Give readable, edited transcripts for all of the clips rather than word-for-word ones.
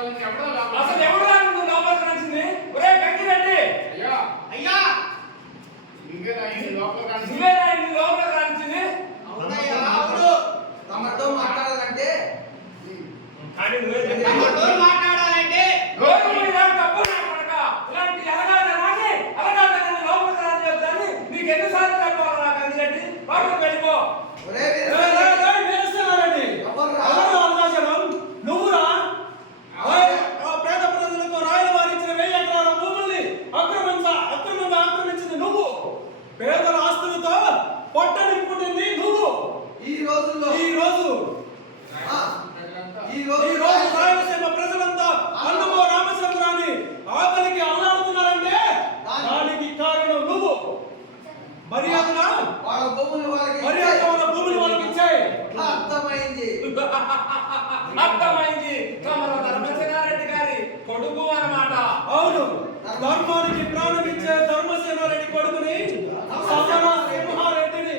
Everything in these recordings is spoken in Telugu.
అసలు ఎవరు నువ్వు లోపలికి రాసింది? ఒరే గంగిరెడ్డి, అయ్యా అయ్యా నువ్వేనా ఇన్ని లోపలికి రాసింది? అవునయ్యా రావుడు తమతో మాట్లాడాలంటే కానీ నువ్వే తమతో మాట్లాడాలంటే రోజు మీద డబ్బు నా కొడక ఇలాంటి అలగాలని అలగాలని లోపలికి రాని చెప్తాను. నీకు ఎన్నిసార్లు చెప్పాలి నా గంగిరెడ్డి? లోపలికి వెళ్ళిపో. ఒరే వేస్తున్నారండి ఎవరు అవకాశం నువ్వురా పేద ప్రజలకు రాయల వారించిన 1000 ఎకరాల భూముల్ని అక్రమంగా ఆక్రమించింది నువ్వు. పేదల ఆస్తులతో పొట్ట నింపుకుంటుంది నువ్వు. ఈ రోజుల్లో ఈ రోజు రాయలసీమ ప్రజలంతా అన్నమో రామచంద్రాన్ని ఆకలికి అల్లాడుతున్నారంటే దానికి కారణం నువ్వు. మర్యాదగా వాళ్ళ భూములు వాళ్ళకి ఇచ్చాయి. అర్థమైంది అర్థమైంది. కమల ధర్మసేనారెడ్డి గారి కొడుకు అన్నమాట. అవును, ధర్మానికి ప్రాణం ఇచ్చే ధర్మసేనారెడ్డి కొడుకుని సింహారెడ్డిని.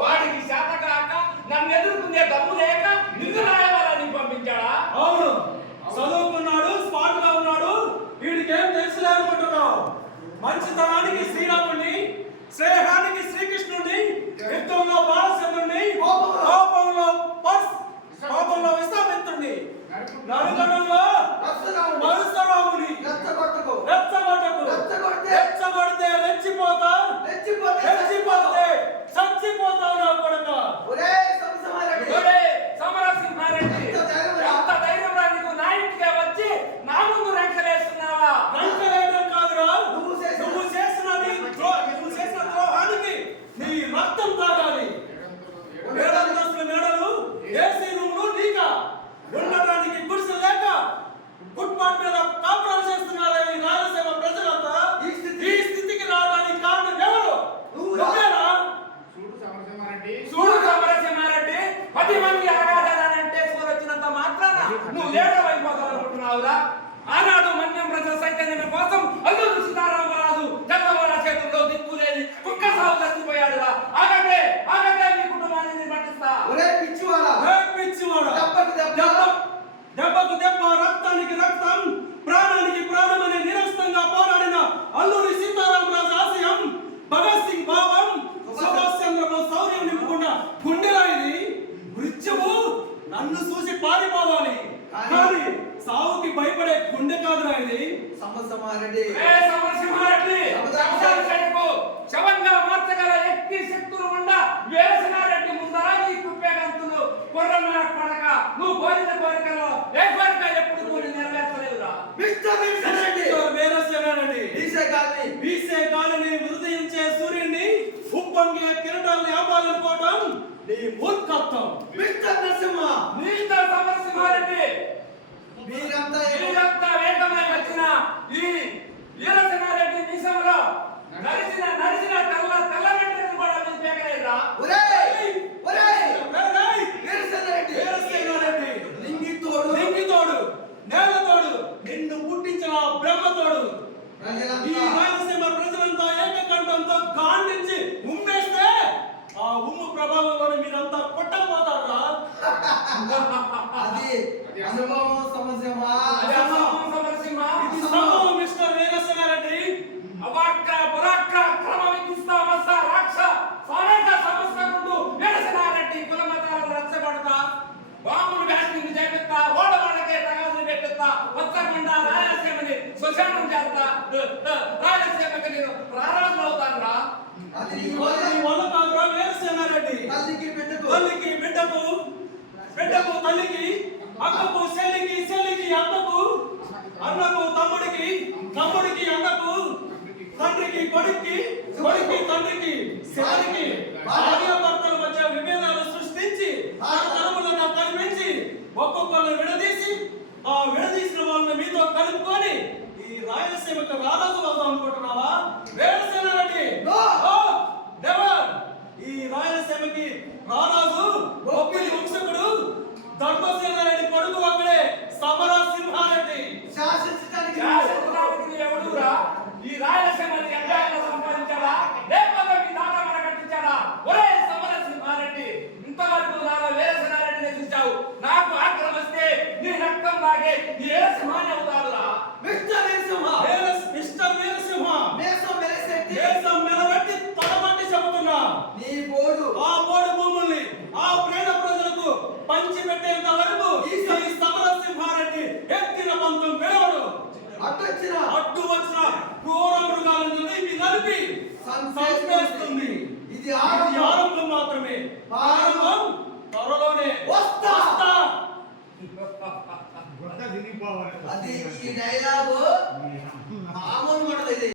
వాడికి శాత కాక నన్ను ఎదుర్కొనే దమ్ము లేక నిన్ను రాయవాలని పంపించాడా? అవును, చదువుకున్నాడు, స్మార్ట్ గా ఉన్నాడు. వీడికి ఏం తెలుసులే అనుకుంటున్నావు? మంచితనానికి శ్రీరాముడిని, స్నేహానికి శ్రీకృష్ణుడిని, యుద్ధంలో బాలచంద్రుడిని, కోపంలో విశ్వామిత్రుడిని, నరకడంలో పరశురాముని. రెచ్చగొడితే రెచ్చిపోతే చచ్చిపోతావు నా కొడుక. సమరసింహారెడ్డి, ఎంత ధైర్యం నీకు నా ఇంటికే వచ్చి నా ముందు రెంకలేస్తున్నావా? రంకలేయడం కాదురా, నువ్వు చేసిన ద్రోహానికి నీ రక్తం తాగాలి. ఏడంతస్తుల మేడలు, ఏసీ రూములు నీక, ఉండడానికి గుడిసె లేక ఫుట్పాత్ మీద కాపురాలు చేస్తున్నారే ఈ రాయలసీమ ప్రజలంతా. ఈ స్థితికి రావడానికి కారణం ఎవరు? నువ్వేనా? చూడు సమరసింహారెడ్డి, 10 మంది అలగాడాలని అంటే వచ్చినంత మాత్రాన నువ్వు లీడర్ అయిపోతావు అనుకుంటున్నావురా? ఆనాడు మన్యం ప్రజల సైతన్యం కోసం అల్లూరు సీతారామరాజు చంద్రబాబు చేతుల్లో దిక్కులేని కుక్క సాగు చచ్చిపోయాడురా. ఆగటే నీ కుటుంబాన్ని పట్టిస్తా. దెబ్బకు దెబ్బ, రక్తానికి రక్తం, ప్రాణానికి ప్రాణం అనే నిరస్తంగా పోరాడిన అల్లూరి సీతారామరాజు ఆశయం, భగత్ సింగ్ భావం, సుభాష్ చంద్రబోస్ శౌర్యం నింపుకున్న గుండెలా ఇది. మృత్యువు నన్ను చూసి పారిపోవాలి, కానీ సావుకి భయపడే గుండె కాదురా ఇది. సమరసింహారెడ్డి శవంగా మార్చగల ఎక్కి శక్తులు ఉండ వేసినారెడ్డి ముందర నీ కుప్పేగంతులు కొర్రన్న పడక నువ్వు కోరిన కోరికల్లో ఏ కోరిక ఎప్పుడు కూడి నెరవేర్చలేదురా? వీసే గాలిని హృదయించే సూర్యుడిని, ఉప్పొంగే కిరటాల్ని ఆపాలనుకోవటం నీ మూర్ఖత్వం. సమరసింహారెడ్డి, మీరంతా వేగమై వచ్చిన ఈ వీరసేనారెడ్డి మీసంలో నడిచిన తెల్లరెడ్డిని కూడా మీరు పేకలేదురా? లింగితోడు, నేలతోడు, నిన్ను పుట్టించిన బ్రహ్మతోడు. ఈ రాయలసీమ ప్రజలంతా ఏకకంఠంతో గాండించి ఉమ్మేస్తే ఆ ఉమ్ము ప్రభావంలో మీరంతా కొట్టకపోతారా? ఇది సంభవం మిస్టర్ వీరసేనారెడ్డి. అవాక్ర పురాక్ర క్రమ విధిస్తా వస్త రాక్ష సానేక సమస్త ముందు వీరసేనారెడ్డి కులమతాలను రచ్చబడతా, బాంబులు బ్యాటింగ్ చేపిస్తా, ఓడవాళ్ళకే తగాదులు పెట్టిస్తా, వత్తకుండా రాయలసీమని శ్మశానం చేస్తా, రాయలసీమకి నేను ప్రారంభం అవుతానురా. వల్ల కాదురా వీరసేనారెడ్డి. తల్లికి బిడ్డకు, తల్లికి, అక్కకు చెల్లికి అక్కకు, అన్నకు తమ్ముడికి అన్నకు, తండ్రికి కొడుక్కి తండ్రికి, శివరికి భార్యాభర్తల మధ్య విభేదాలు సృష్టించి తరములను కలిపించి ఒక్కొక్కరిని విడదీసి ఆ విడదీసిన వాళ్ళని మీతో కలుపుకొని ఈ రాయలసీమకు రారాజు అవుదాం అనుకుంటున్నావా వీరసేనారెడ్డి? ఈ రాయలసీమకి రారాజు ఒప్పిలి వంశకుడు ధర్మసేనారెడ్డి కొడుకు ఒకడే సమరసింహారెడ్డి. శాసించడానికి ఎవడురా? ఈ రాయలసీమని ఎంతగా సంపాదించాడా? లేకపోతే మీ నాన్న మన కట్టించాడా? ఒరే సమరసింహారెడ్డి, ఇంత ఏ సింహాన్ని అవుతాడురా? మిస్టర్ నరసింహ మిస్టర్ వీరసింహ మేసం మెలిసెట్టి దేశం నిలబెట్టి తొడబట్టి చెబుతున్నా నీ పోడు ఆ పోడు భూముల్ని ఆ ప్రేమ ప్రజలకు పంచి పెట్టేంత వరకు ఈ సమరసింహారెడ్డి ఎత్తిన పంతం విడవడు. అడ్డొచ్చిన అడ్డు వచ్చిన క్రూర మృగాలను నలిపి సంపేస్తుంది. ఇది ఇది ఆరంభం. ఆరంభం మాత్రమే. ఆరంభం త్వరలోనే వస్తా. వస్తా. అది ఈ డైలాగు